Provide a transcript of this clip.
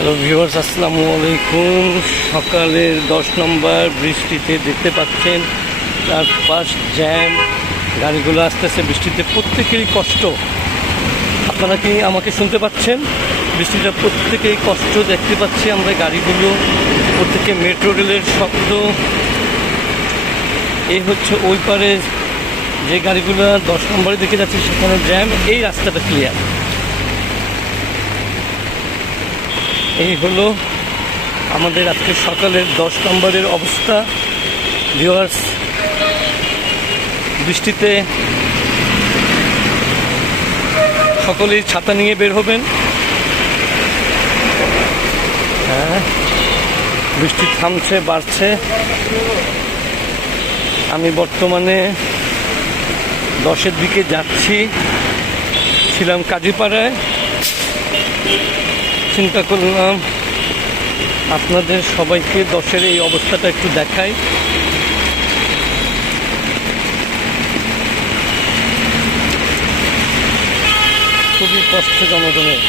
Hello viewers, আসসালামু আলাইকুম। সকালের 10 নম্বর বৃষ্টিতে দেখতে পাচ্ছেন চারপাশ জ্যাম, গাড়িগুলো আসতেছে বৃষ্টিতে, প্রত্যেকেরই কষ্ট। আপনারা কি আমাকে শুনতে পাচ্ছেন? বৃষ্টিটা প্রত্যেকেই কষ্ট দেখতে পাচ্ছি আমরা, গাড়িগুলো প্রত্যেকে, মেট্রো রেলের শব্দ। এই হচ্ছে ওই পারে যে গাড়িগুলো 10 নম্বরে দেখে যাচ্ছে সেখানে জ্যাম, এই রাস্তাটা ক্লিয়ার। এই হলো আমাদের আজকে সকালের 10 নম্বরের অবস্থা। ভিউয়ার্স, বৃষ্টিতে সকলেই ছাতা নিয়ে বের হবেন। হ্যাঁ, বৃষ্টি থামছে, বাড়ছে। আমি বর্তমানে 10-এর দিকে যাচ্ছি, ছিলাম কাজীপাড়ায়। চিন্তা করলাম আপনাদের সবাইকে 10-এর এই অবস্থাটা একটু দেখাই। খুবই কষ্টজনক।